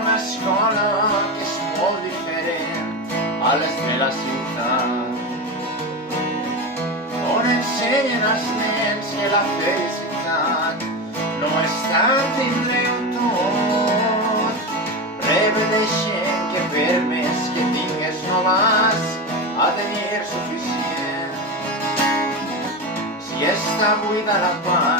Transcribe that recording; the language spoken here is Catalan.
una escola que és molt diferent a les de la ciutat, on ensenyen als nens que la felicitat no està tindre-ho tot. Rebe de gent que per més que tingues no vas a tenir suficient. Si està buida la part